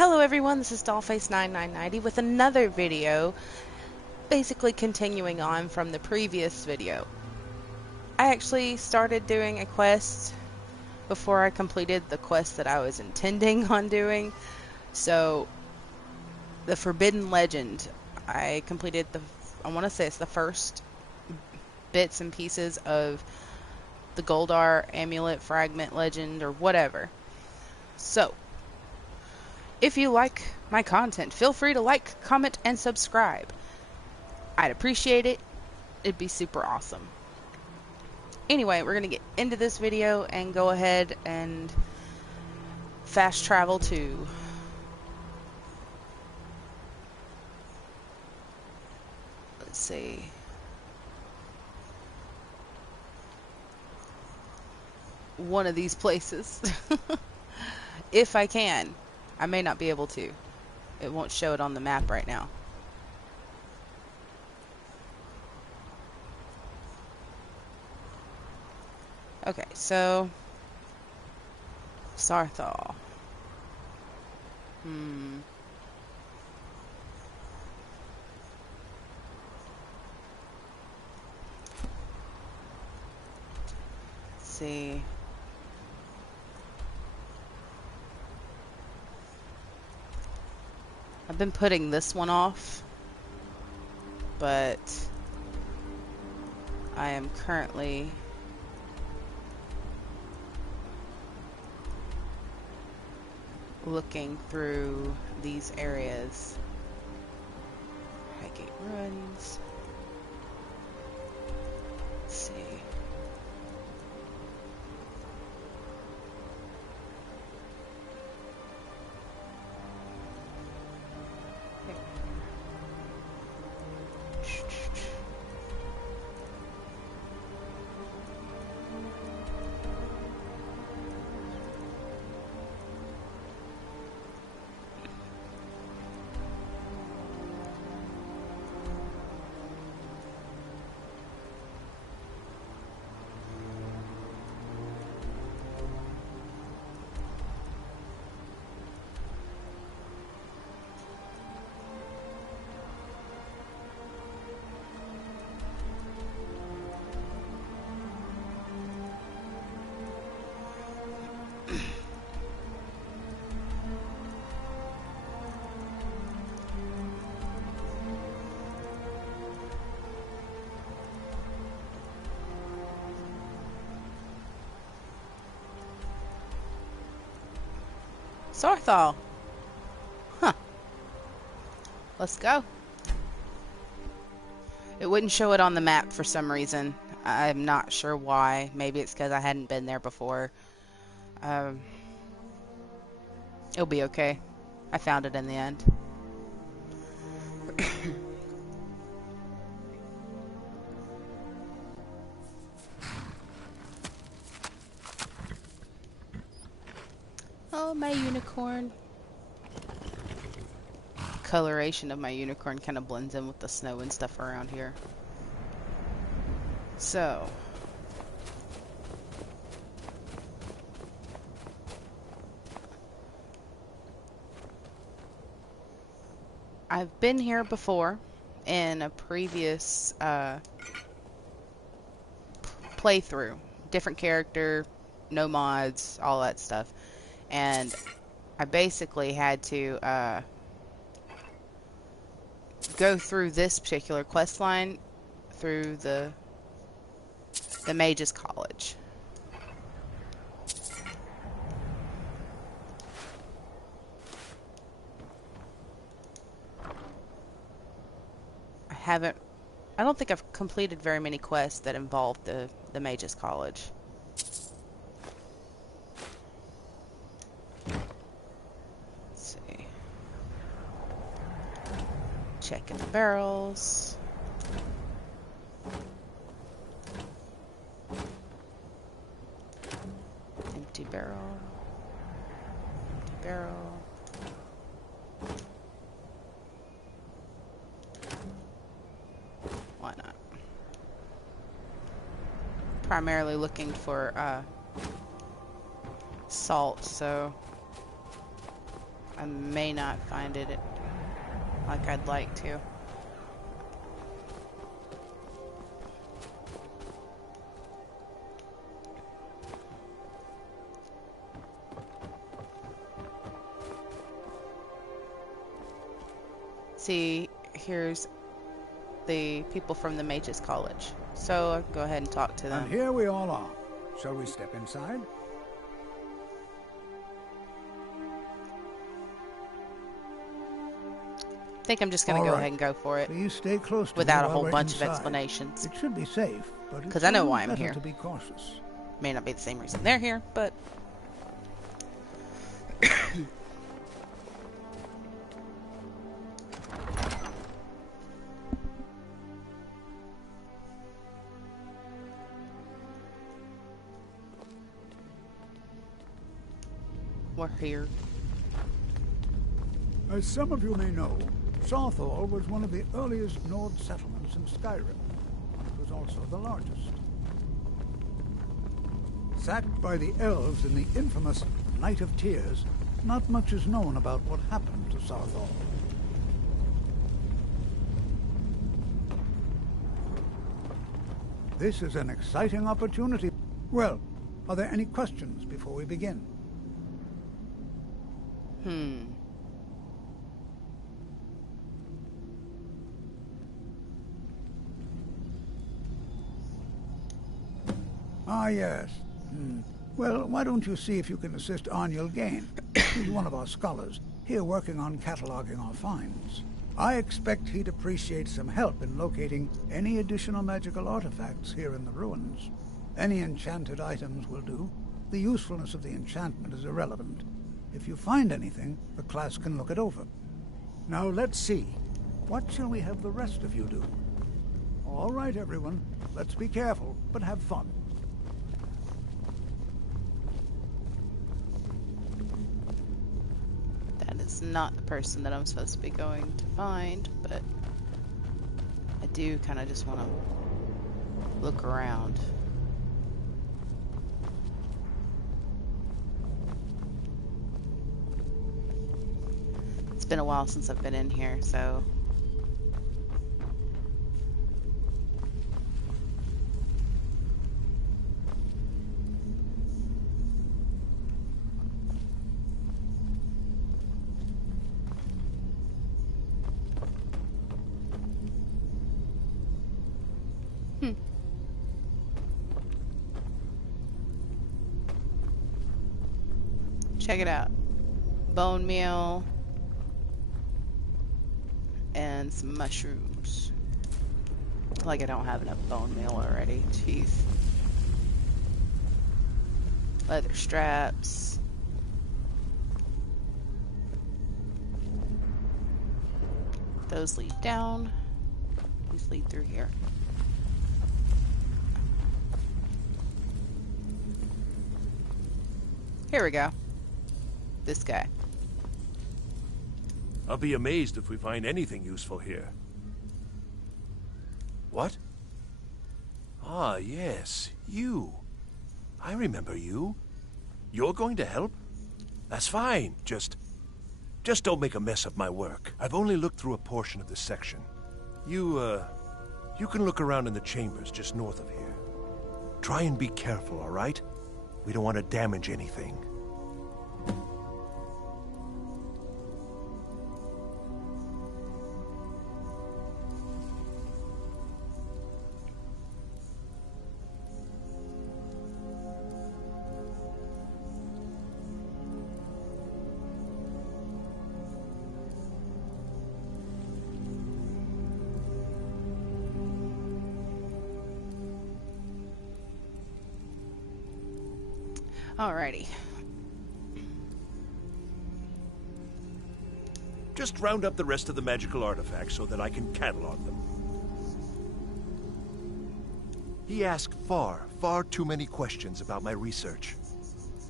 Hello everyone, this is Dollface9990 with another video, basically continuing on from the previous video. I actually started doing a quest before I completed the quest that I was intending on doing. So, the Forbidden Legend, I completed I want to say it's the first bits and pieces of the Goldar Amulet Fragment Legend or whatever. So, if you like my content, feel free to like, comment, and subscribe. I'd appreciate it. It'd be super awesome. Anyway, we're going to get into this video and go ahead and fast travel to let's see. One of these places. If I can. I may not be able to. It won't show it on the map right now. Okay, so Sarthal. Let's see. I've been putting this one off, but I am currently looking through these areas. Highgate Ruins. Let's see. Sarthal. Huh. Let's go. It wouldn't show it on the map for some reason. I'm not sure why. Maybe it's because I hadn't been there before. It'll be okay. I found it in the end. Oh, my unicorn. Coloration of my unicorn kind of blends in with the snow and stuff around here. So, I've been here before in a previous playthrough. Different character, no mods, all that stuff. And I basically had to go through this particular quest line through the Mage's College. I don't think I've completed very many quests that involve the Mage's College. Let's see. Checking the barrels. Empty barrel. Empty barrel. Why not? Primarily looking for salt, so I may not find it like I'd like to. See, here's the people from the Mages College. So I'll go ahead and talk to them. And here we all are. Shall we step inside? I think I'm just going to go ahead and go for it. Please stay close to without me a whole while bunch we're of inside. explanations. It should be safe, but because I know why I'm better here. to be cautious. May not be the same reason they're here, but we're here. As some of you may know, Sarthor was one of the earliest Nord settlements in Skyrim. It was also the largest. Sacked by the elves in the infamous Night of Tears, not much is known about what happened to Sarthor. This is an exciting opportunity. Well, are there any questions before we begin? Ah, yes. Well, why don't you see if you can assist Arniel Gain? He's one of our scholars, here working on cataloging our finds. I expect he'd appreciate some help in locating any additional magical artifacts here in the ruins. Any enchanted items will do. The usefulness of the enchantment is irrelevant. If you find anything, the class can look it over. Now let's see. What shall we have the rest of you do? All right, everyone. Let's be careful, but have fun. That is not the person that I'm supposed to be going to find, but I do kind of just want to look around. It's been a while since I've been in here, so check it out. Bone meal and some mushrooms. Like I don't have enough bone meal already. Jeez. Leather straps. Those lead down. These lead through here. Here we go. This guy. I'll be amazed if we find anything useful here. What? Ah, yes, you. I remember you. You're going to help? That's fine. Just don't make a mess of my work. I've only looked through a portion of this section. You can look around in the chambers just north of here. Try and be careful, all right? We don't want to damage anything. Alrighty. Just round up the rest of the magical artifacts so that I can catalog them. He asked far too many questions about my research.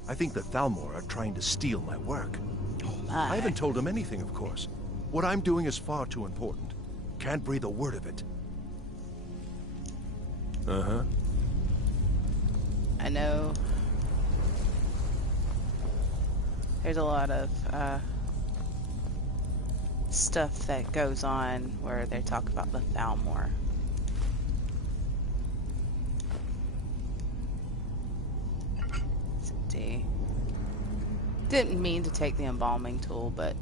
I think the Thalmor are trying to steal my work. Oh my. I haven't told him anything, of course. What I'm doing is far too important. Can't breathe a word of it. Uh-huh. I know. There's a lot of stuff that goes on where they talk about the Thalmor. It's empty. Didn't mean to take the embalming tool, but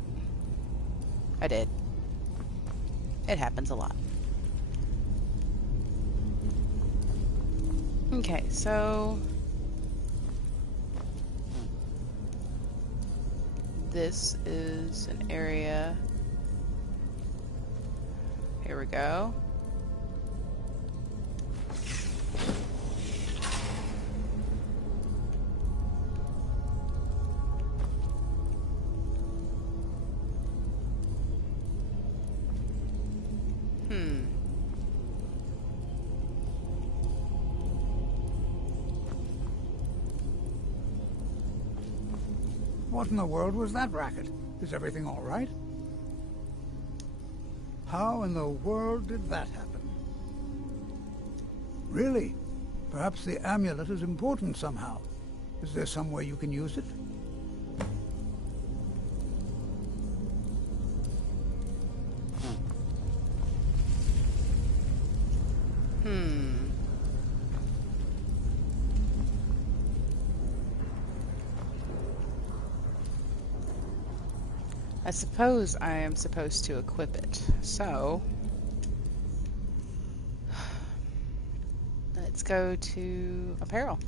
I did. It happens a lot. Okay, so this is an area. Here we go. What in the world was that racket? Is everything all right? How in the world did that happen? Really? Perhaps the amulet is important somehow. Is there some way you can use it? I suppose I am supposed to equip it. So let's go to apparel.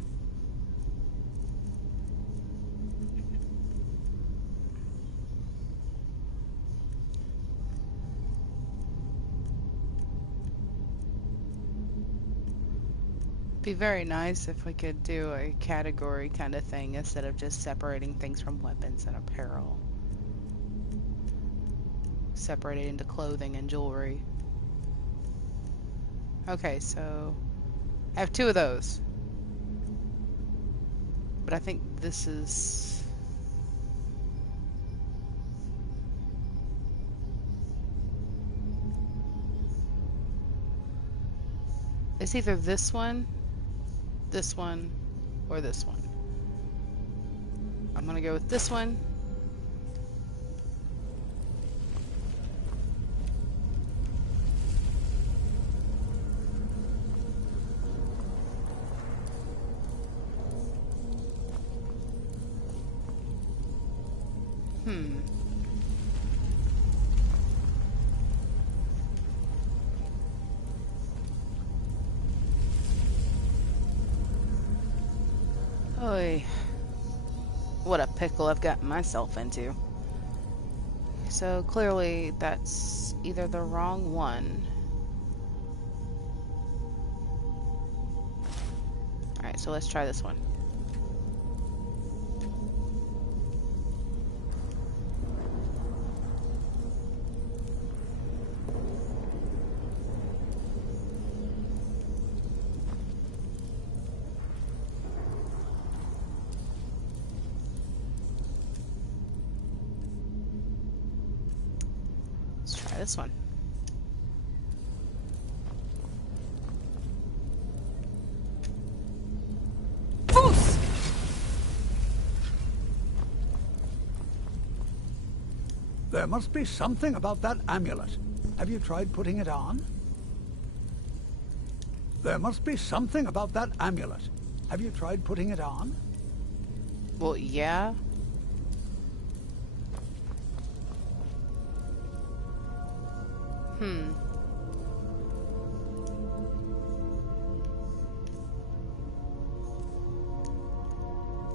Be very nice if we could do a category kind of thing instead of just separating things from weapons and apparel. Separated into clothing and jewelry. Okay, so I have 2 of those. But I think this is... It's either this one, or this one. I'm gonna go with this one. Oy. What a pickle I've gotten myself into. So clearly that's either the wrong one. Alright, so let's try this one. This one. Foos! There must be something about that amulet. Have you tried putting it on? There must be something about that amulet. Have you tried putting it on? Well, yeah.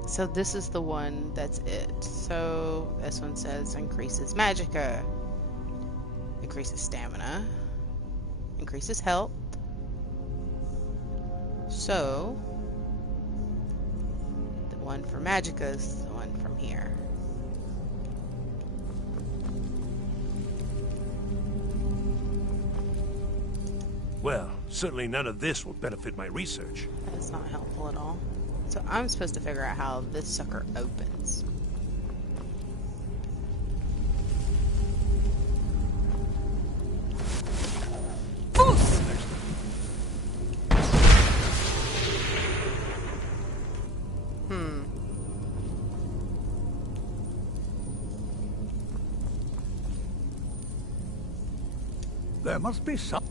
So this is the one that's it. So this one says increases magicka, increases stamina, increases health. So the one for magicka is the one from here. Well, certainly none of this will benefit my research. That's not helpful at all. So I'm supposed to figure out how this sucker opens. There must be some...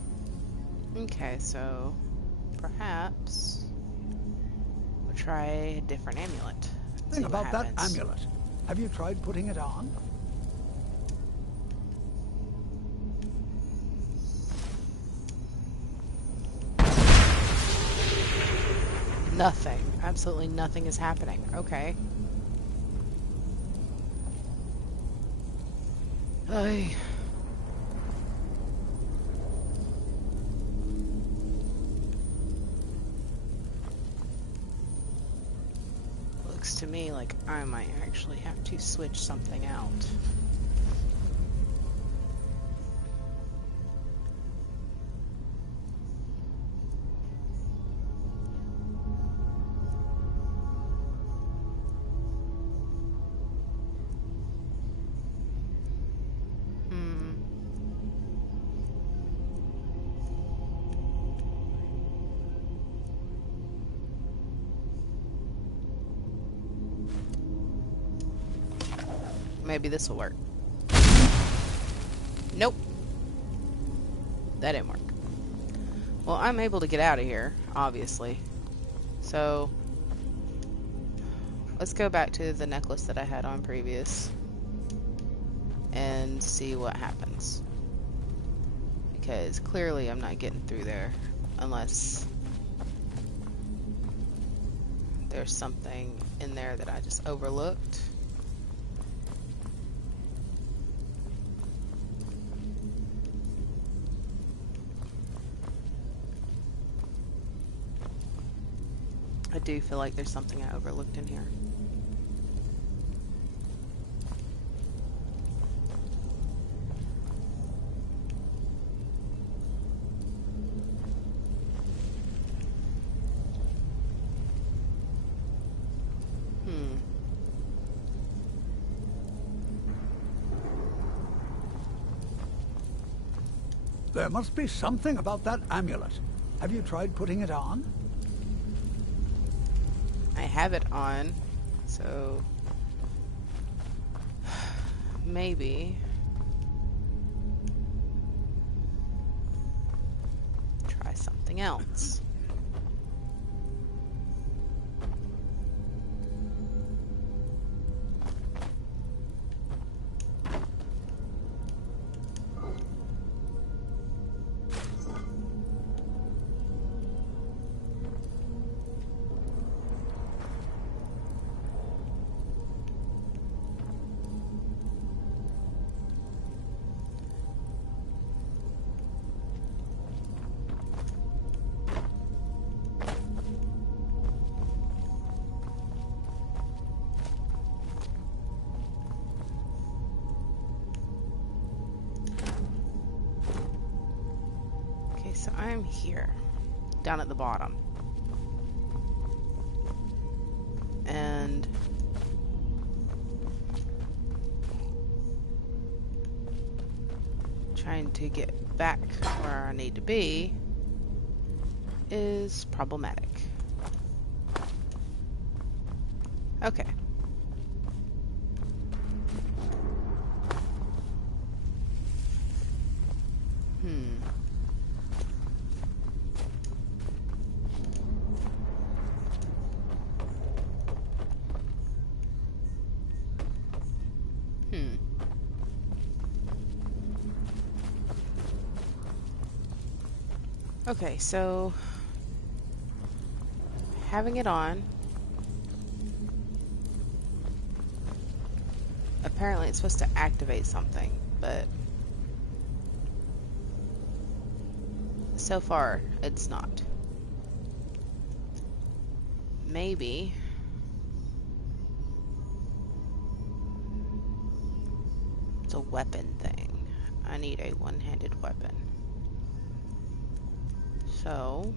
Okay, so perhaps we'll try a different amulet. See Think what about that happens. amulet. Have you tried putting it on? Nothing. Absolutely nothing is happening. Okay. Ay. Looks to me like I might actually have to switch something out. Maybe this will work. Nope. That didn't work. Well, I'm able to get out of here, obviously. So, let's go back to the necklace that I had on previous and see what happens. Because clearly I'm not getting through there unless there's something in there that I just overlooked. I do feel like there's something I overlooked in here. There must be something about that amulet. Have you tried putting it on? I have it on, so maybe try something else. So I'm here, down at the bottom, and trying to get back where I need to be is problematic. Okay. Okay, so having it on, apparently it's supposed to activate something, but so far it's not. Maybe it's a weapon thing. I need a one-handed weapon. So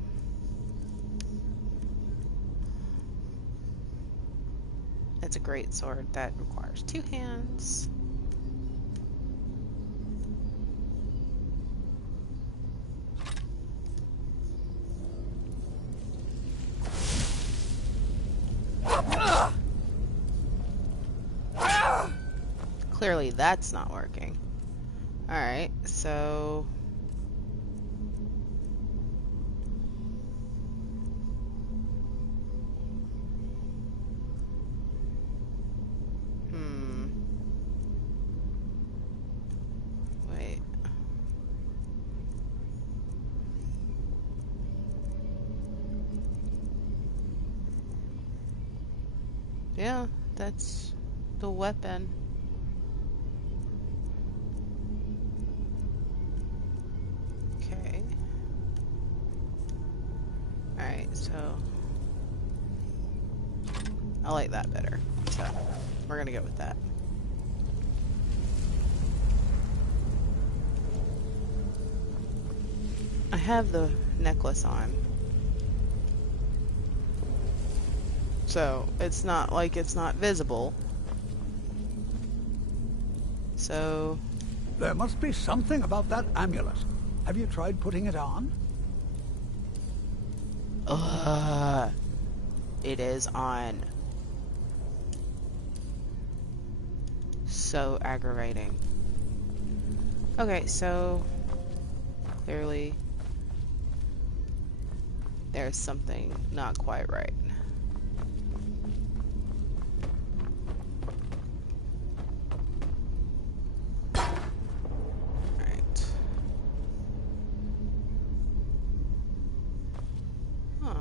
it's a great sword that requires two hands. Clearly that's not working. Alright, so Yeah, that's the weapon. Okay. Alright, so I like that better. So we're gonna go with that. I have the necklace on. So it's not like it's not visible. So There must be something about that amulet. Have you tried putting it on? it is on. So aggravating. Okay, so clearly there's something not quite right. Right. Huh.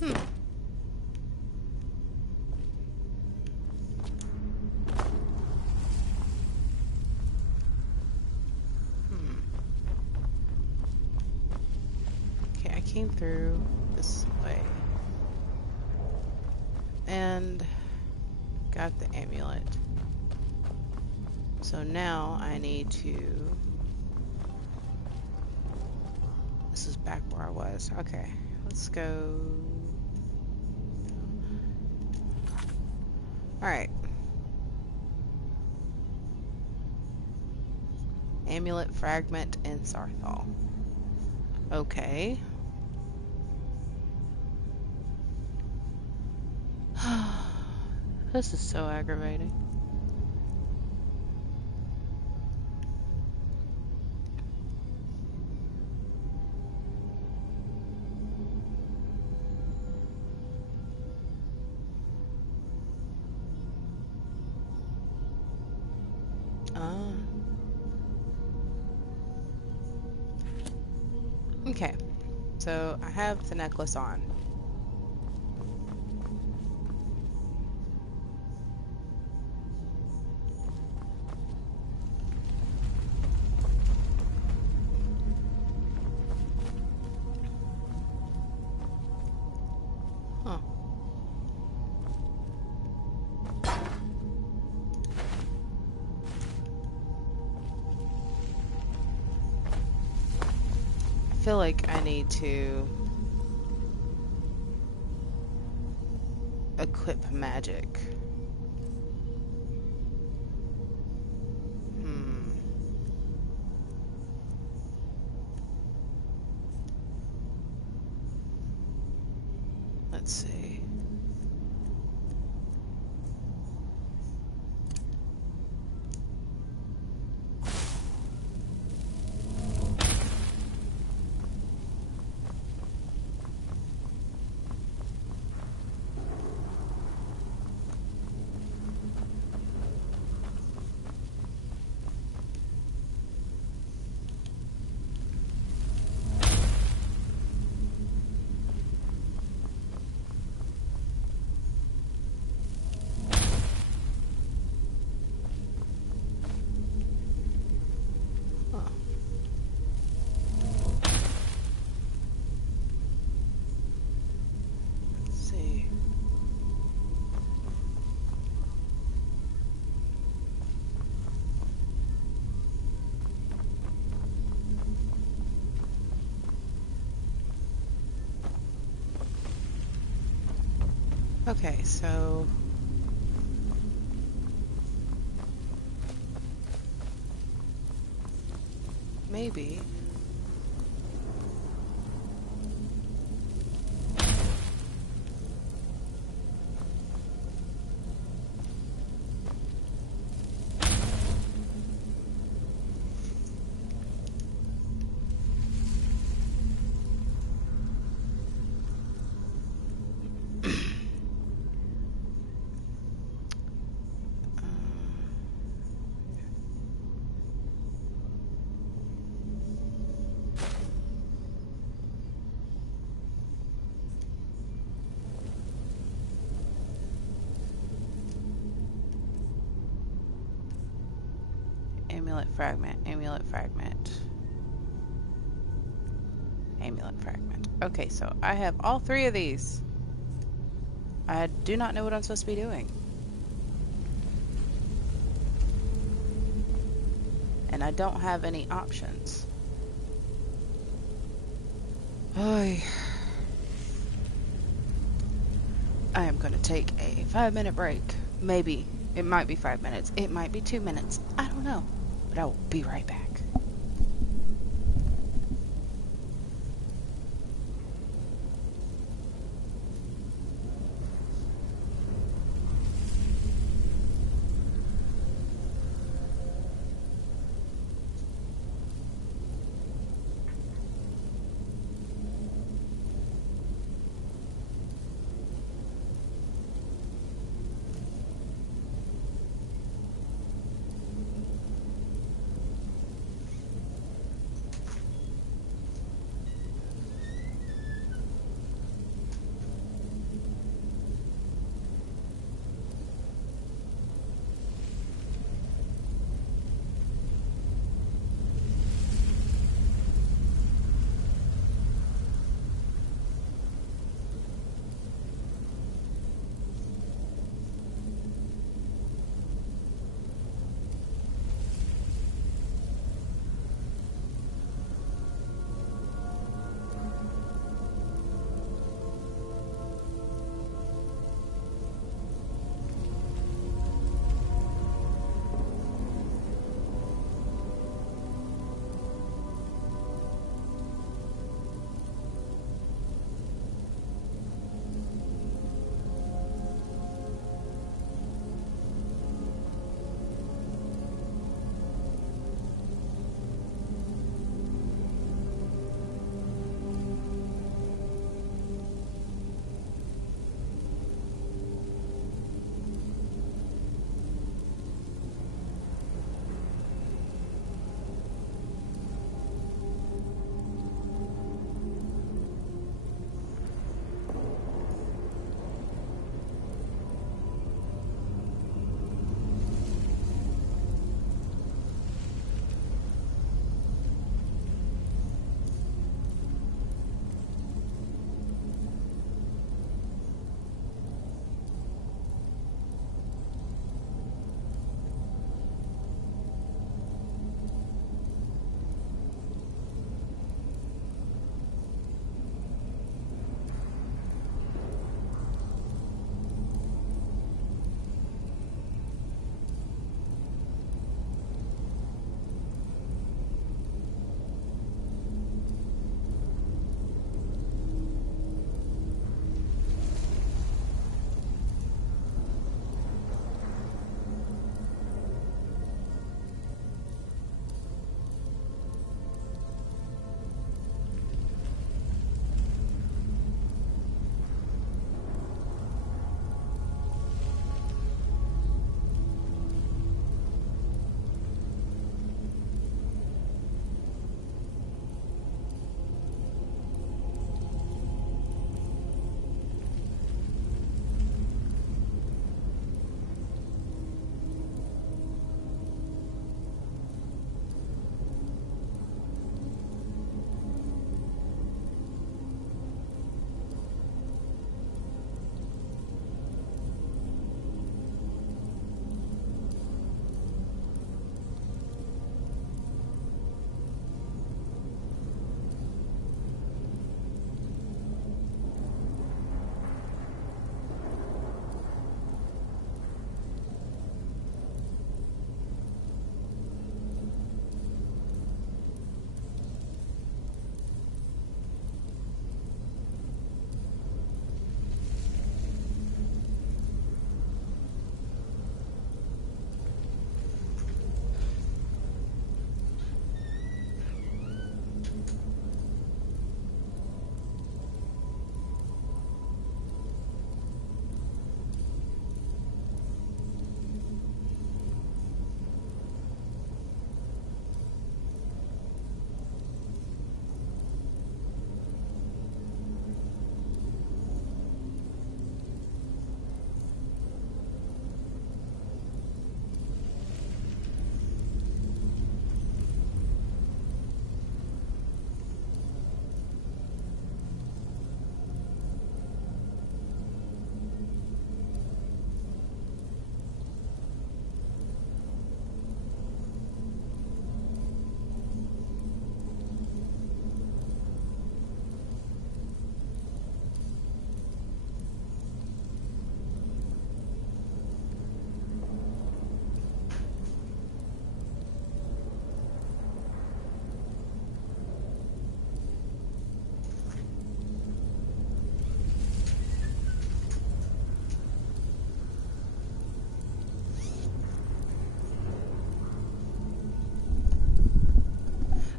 Hmm. Okay, I came through this way. And got the amulet. So now I need to... This is back where I was. Okay, let's go... Alright. Amulet, fragment, and Sarthal. Okay. This is so aggravating. Ah. Okay. So I have the necklace on. Huh. I feel like I need to equip magic. Let's see. Huh. Let's see. Okay, so maybe Amulet fragment, amulet fragment, amulet fragment. Okay, so I have all 3 of these. I do not know what I'm supposed to be doing. And I don't have any options. I am going to take a 5-minute break. Maybe. It might be 5 minutes. It might be 2 minutes. I don't know. But I will be right back.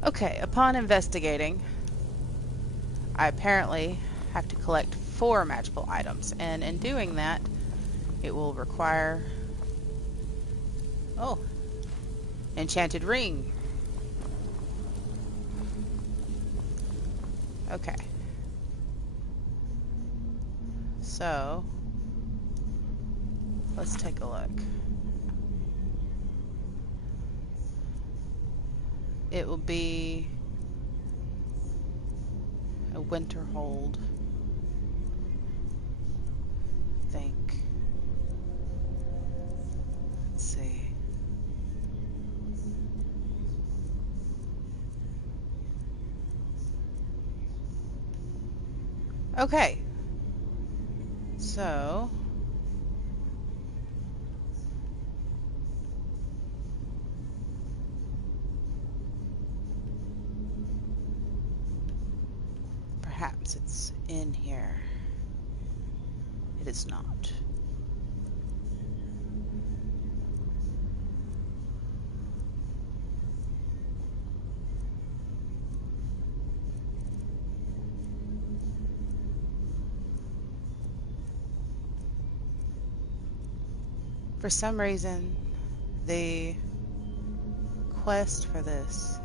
Okay, upon investigating, I apparently have to collect 4 magical items, and in doing that, it will require... Oh, enchanted ring. Okay. So, let's take a look. It will be a winter hold, I think. Let's see. Okay. So, perhaps it's in here. It is not. For some reason, the quest for this,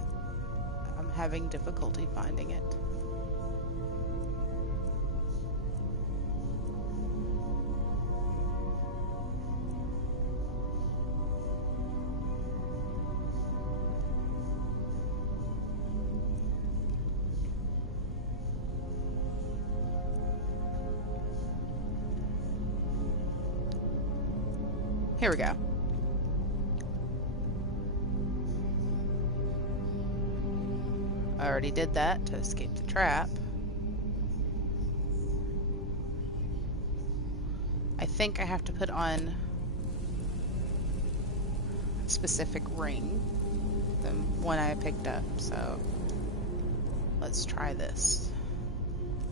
I'm having difficulty finding it. Here we go. I already did that to escape the trap. I think I have to put on a specific ring, the one I picked up, so let's try this.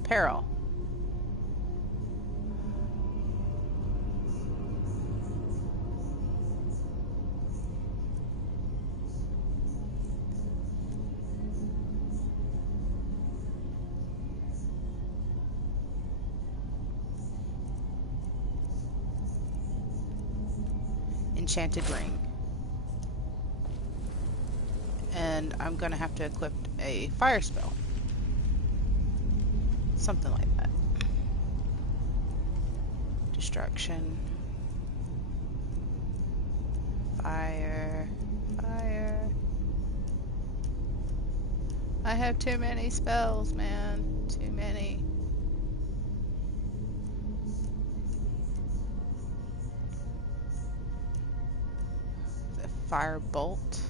Peril. Enchanted ring. And I'm gonna have to equip a fire spell. Something like that. Destruction. Fire. Fire. I have too many spells, man. Too many. Fire bolt.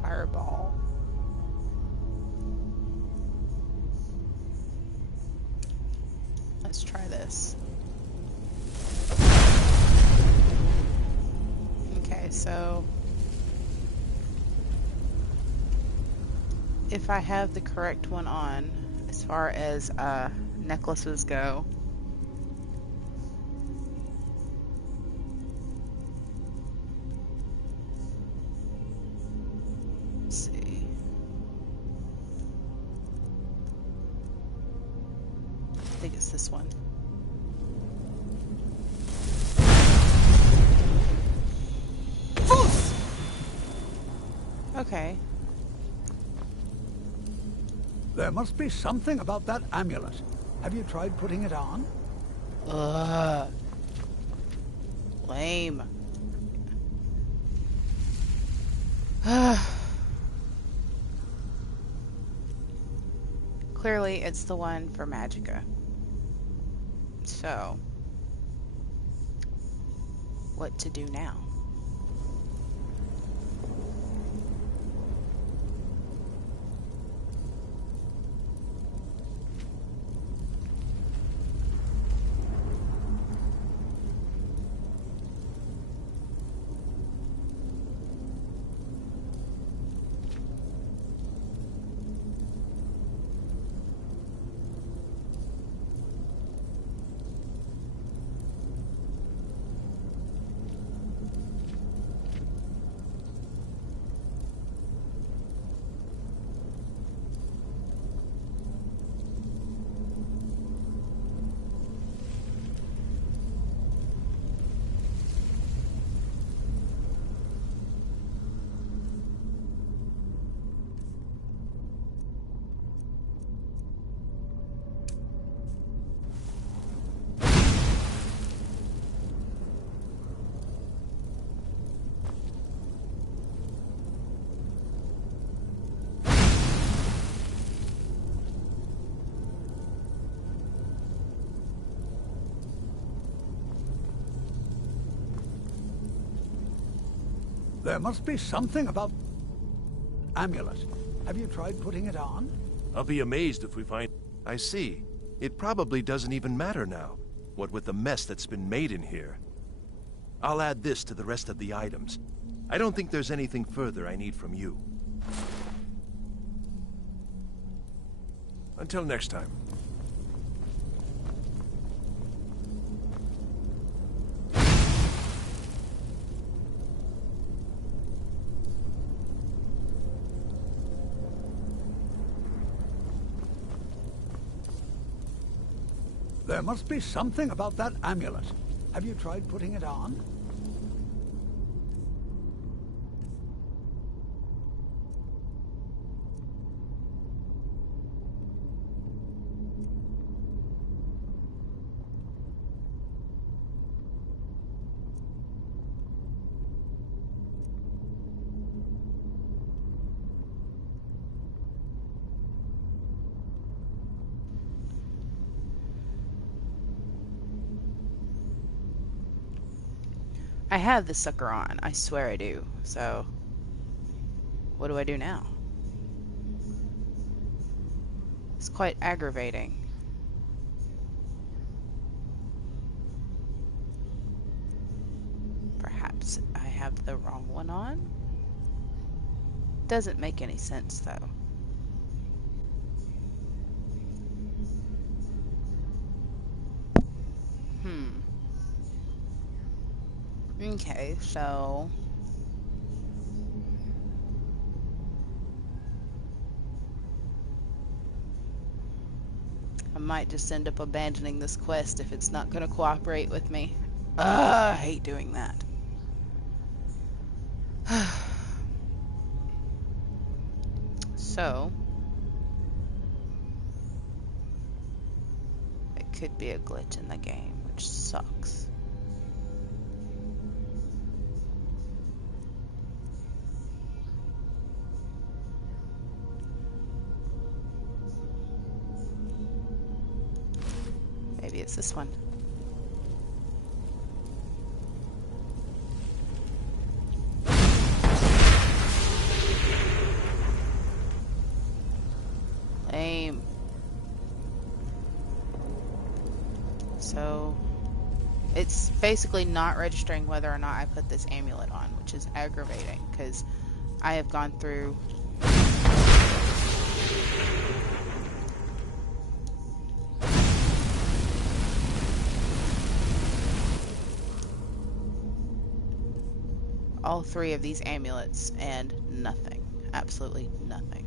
Fireball. Let's try this. Okay, so if I have the correct one on, as far as necklaces go, let's see. I think it's this one. Okay. There must be something about that amulet. Have you tried putting it on? Ugh. Lame. Clearly, it's the one for Magicka. So, what to do now? There must be something about... Amulet. Have you tried putting it on? I'll be amazed if we find... I see. It probably doesn't even matter now, what with the mess that's been made in here. I'll add this to the rest of the items. I don't think there's anything further I need from you. Until next time. There must be something about that amulet. Have you tried putting it on? I have this sucker on. I swear I do. So, what do I do now? It's quite aggravating. Perhaps I have the wrong one on? Doesn't make any sense, though. Okay, so... I might just end up abandoning this quest if it's not going to cooperate with me. I hate doing that. So... it could be a glitch in the game, which sucks. Maybe it's this one. Lame. So, it's basically not registering whether or not I put this amulet on, which is aggravating, because I have gone through... all three of these amulets and nothing. Absolutely nothing.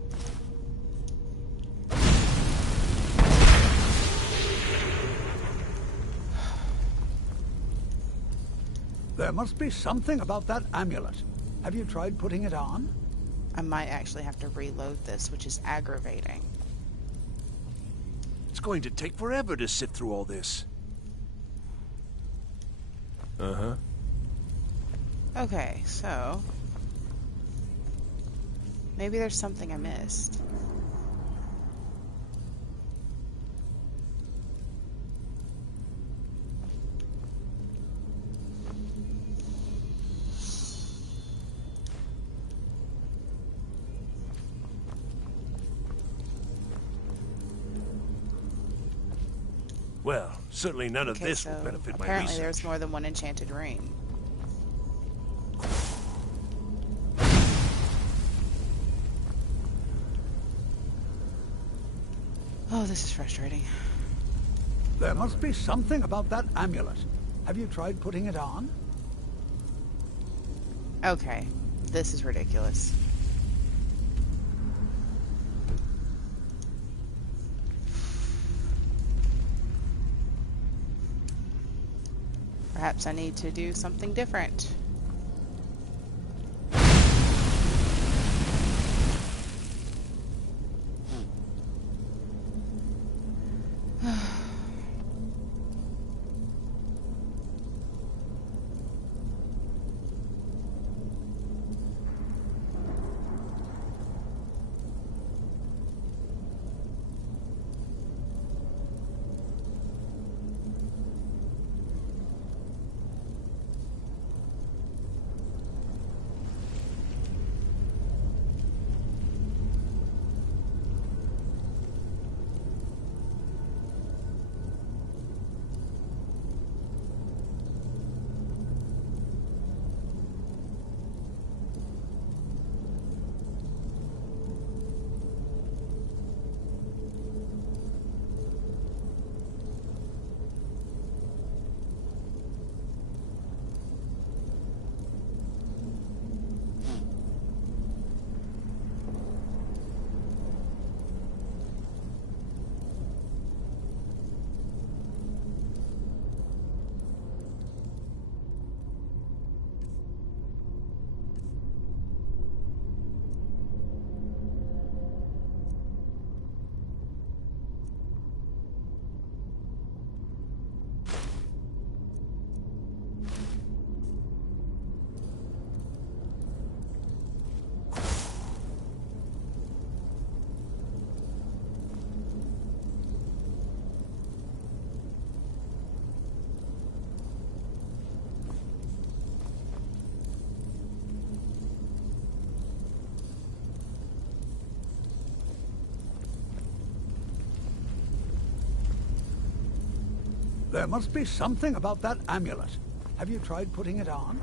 There must be something about that amulet. Have you tried putting it on? I might actually have to reload this, which is aggravating. It's going to take forever to sift through all this. Uh-huh. Okay, so... maybe there's something I missed. Well, certainly none of Okay, this so will benefit my apparently research. there's more than one enchanted ring. Oh, this is frustrating. There must be something about that amulet. Have you tried putting it on? Okay, this is ridiculous. Perhaps I need to do something different. There must be something about that amulet. Have you tried putting it on?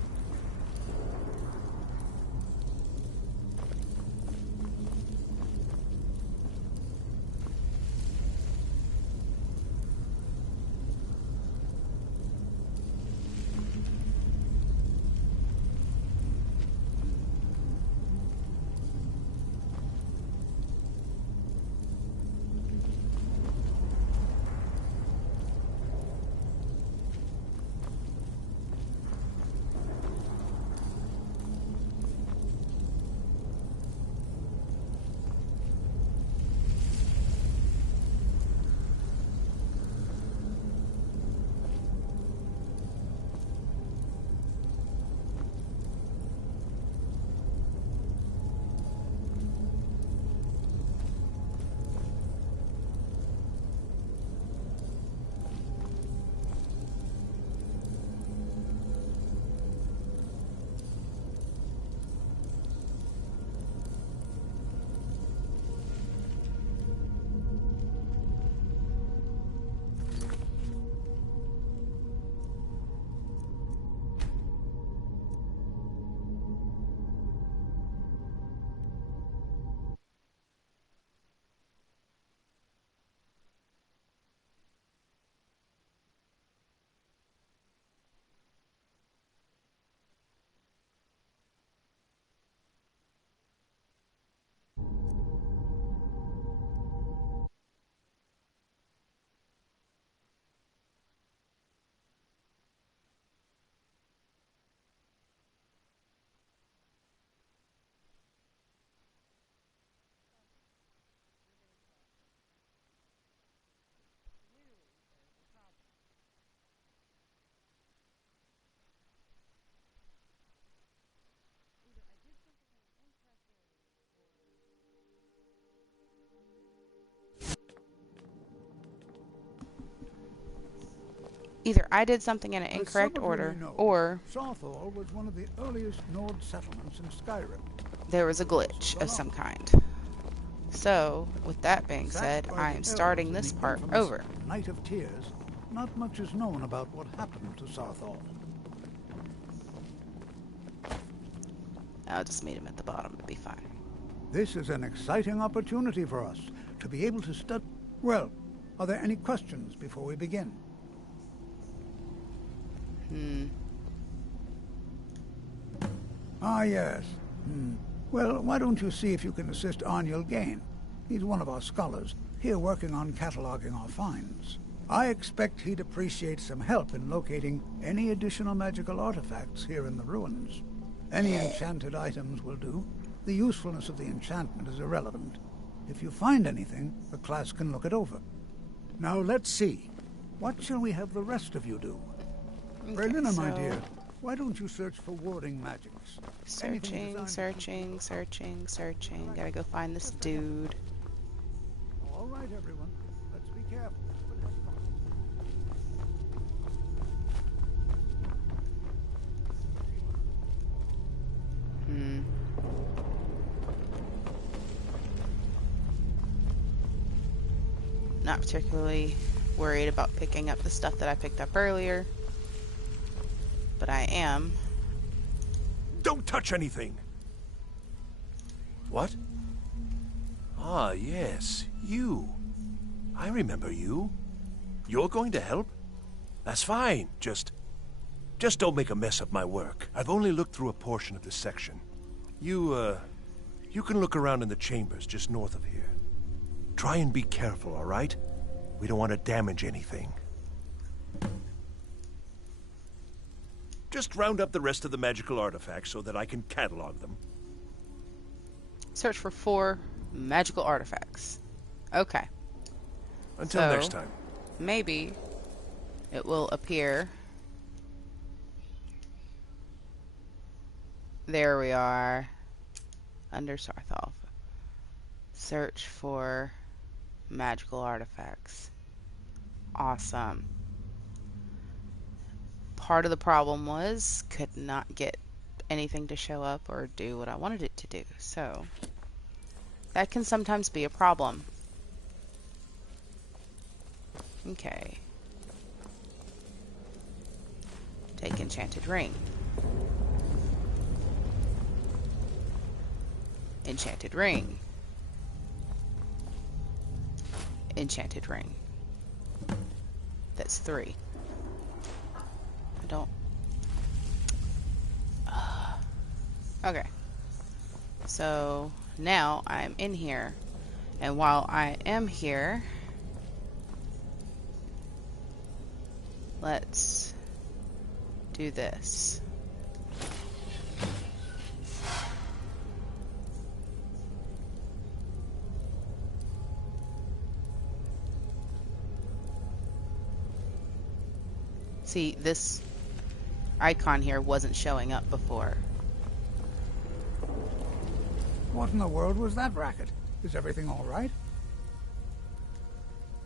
Either I did something in an As some incorrect of you may order, know, or Sawthall was one of the earliest Nord settlements in Skyrim. there was a It was also glitch the of some last. kind. So, with that being said, Sacked by I the am starting elves in this the part infamous over. Night of Tears, not much is known about what happened to Sawthall. I'll just meet him at the bottom to be fine. This is an exciting opportunity for us to be able to study. Well, are there any questions before we begin? Ah, yes. Well, why don't you see if you can assist Arniel Gain? He's one of our scholars, here working on cataloging our finds. I expect he'd appreciate some help in locating any additional magical artifacts here in the ruins. Any enchanted items will do. The usefulness of the enchantment is irrelevant. If you find anything, the class can look it over. Now let's see. What shall we have the rest of you do? Berliner, my dear, why don't you search for warding magics? Searching. Gotta go find this dude. All right, everyone. Let's be careful, but have fun. Not particularly worried about picking up the stuff that I picked up earlier, but I am. Don't touch anything! What? Ah, yes, you. I remember you. You're going to help? That's fine. Just don't make a mess of my work. I've only looked through a portion of this section. You can look around in the chambers just north of here. Try and be careful, all right? We don't want to damage anything. Just round up the rest of the magical artifacts so that I can catalog them. Search for 4 magical artifacts. Okay. Until So, next time. maybe it will appear. There we are. Under Sarthoff. Search for magical artifacts. Awesome. Part of the problem was could not get anything to show up or do what I wanted it to do. So that can sometimes be a problem. Okay. Take enchanted ring. Enchanted ring. Enchanted ring. That's 3. I don't... Okay. So now I'm in here, and while I am here, let's do this. See, this icon here wasn't showing up before. What in the world was that racket? Is everything all right?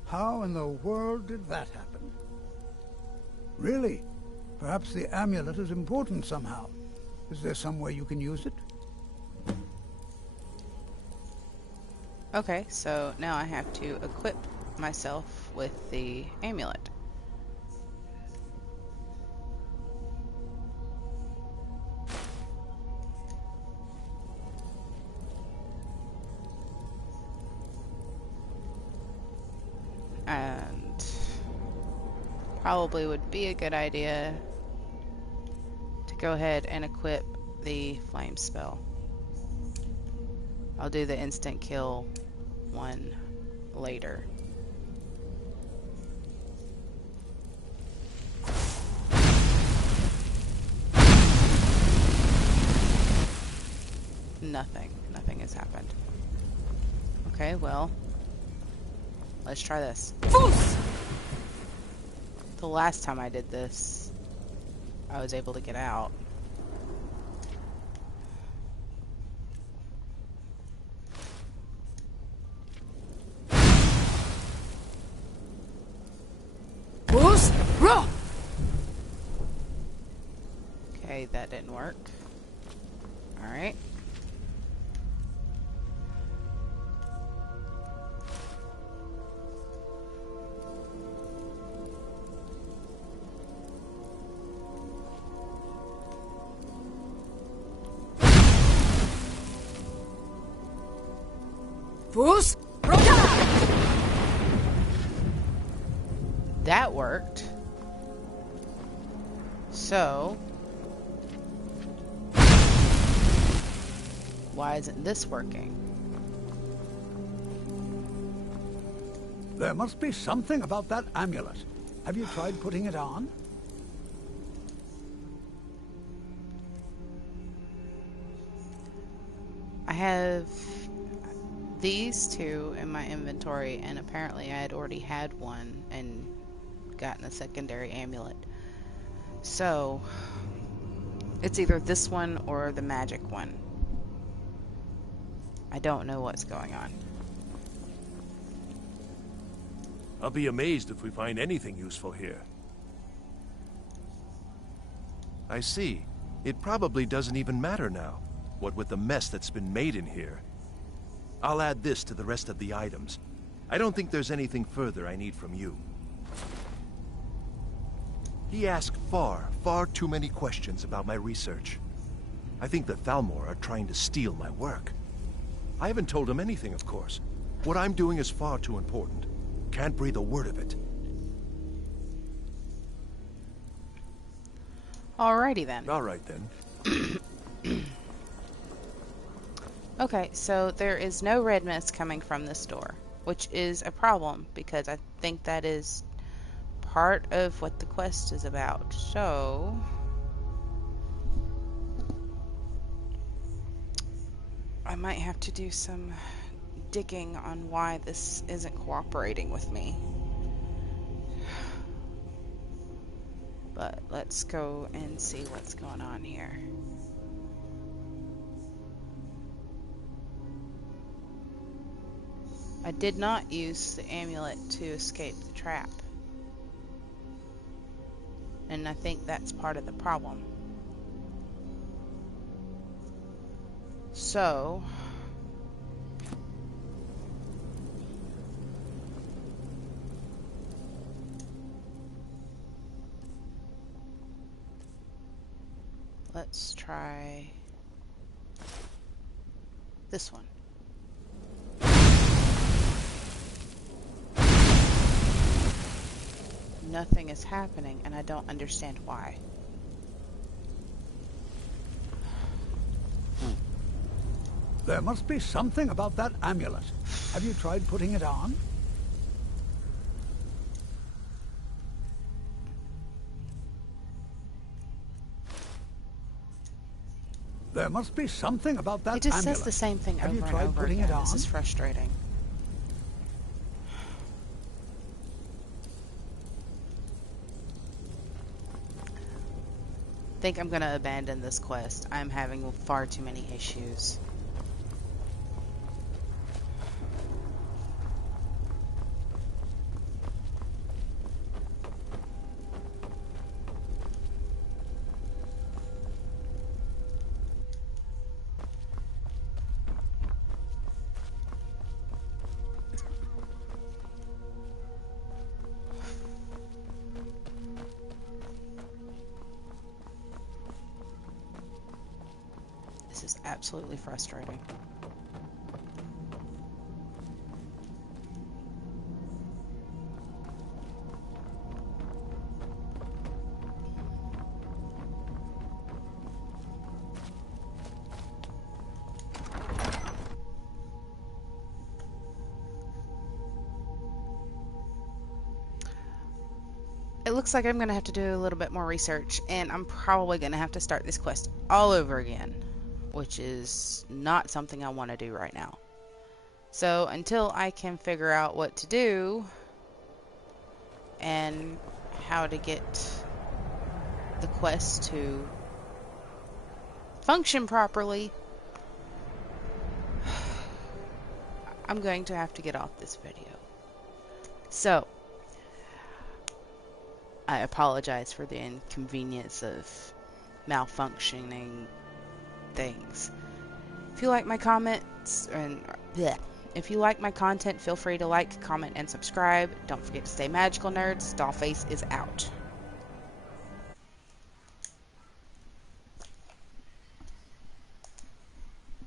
How in the world did that happen? Really? Perhaps the amulet is important somehow. Is there some way you can use it? Okay, so now I have to equip myself with the amulet. And probably would be a good idea to go ahead and equip the flame spell. I'll do the instant kill one later. Nothing has happened. Okay, well, let's try this. The last time I did this, I was able to get out. Okay, that didn't work. Alright. That worked. So, why isn't this working? There must be something about that amulet. Have you tried putting it on? I have these two in my inventory, and apparently I had already had one and gotten a secondary amulet. So, it's either this one or the magic one. I don't know what's going on. I'll be amazed if we find anything useful here. I see. It probably doesn't even matter now, what with the mess that's been made in here. I'll add this to the rest of the items. I don't think there's anything further I need from you. He asked far too many questions about my research. I think the Thalmor are trying to steal my work. I haven't told him anything, of course. What I'm doing is far too important. Can't breathe a word of it. Alrighty then. Alright then. Okay, so there is no red mist coming from this door, which is a problem because I think that is part of what the quest is about. So, I might have to do some digging on why this isn't cooperating with me. But let's go and see what's going on here. I did not use the amulet to escape the trap. And I think that's part of the problem. So, let's try this one. Nothing is happening, and I don't understand why. There must be something about that amulet. Have you tried putting it on? There must be something about that It just amulet. says the same thing Have over you and tried over putting again. it on? This is frustrating. I think I'm going to abandon this quest. I'm having far too many issues. This is absolutely frustrating. It looks like I'm going to have to do a little bit more research, and I'm probably going to have to start this quest all over again, which is not something I want to do right now. So until I can figure out what to do and how to get the quest to function properly, I'm going to have to get off this video. So I apologize for the inconvenience of malfunctioning things. If you like my comments and if you like my content, feel free to like, comment, and subscribe. Don't forget to stay magical, nerds. Dollface is out.